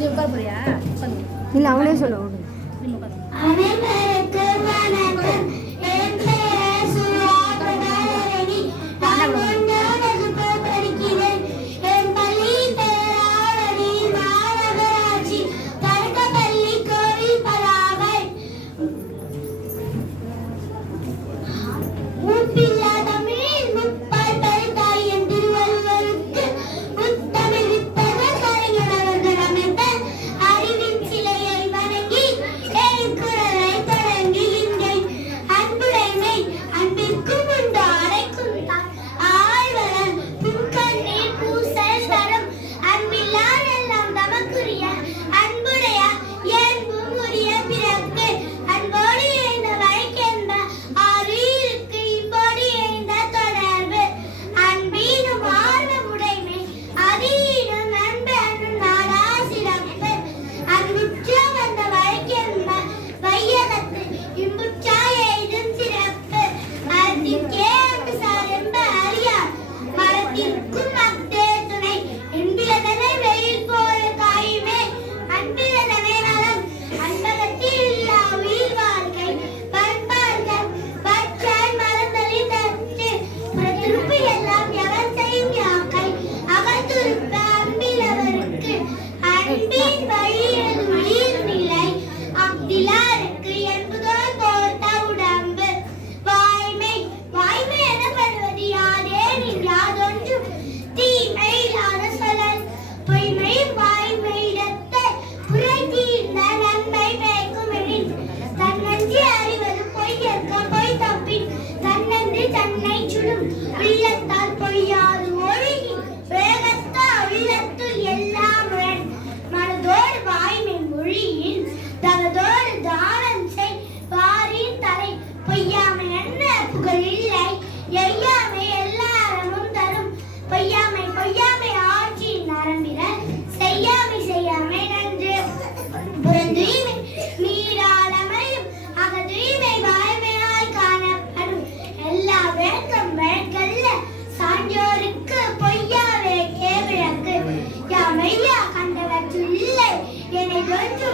நீ உட்கார போறியா? உட்காந்து இல்லை அவங்களே சொல்ல Bye, Blanca.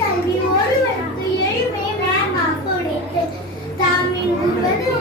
கல்வி ஒருவனுக்கு எழுமை மேம் அப்பொழுது தாமின் முழுவதும்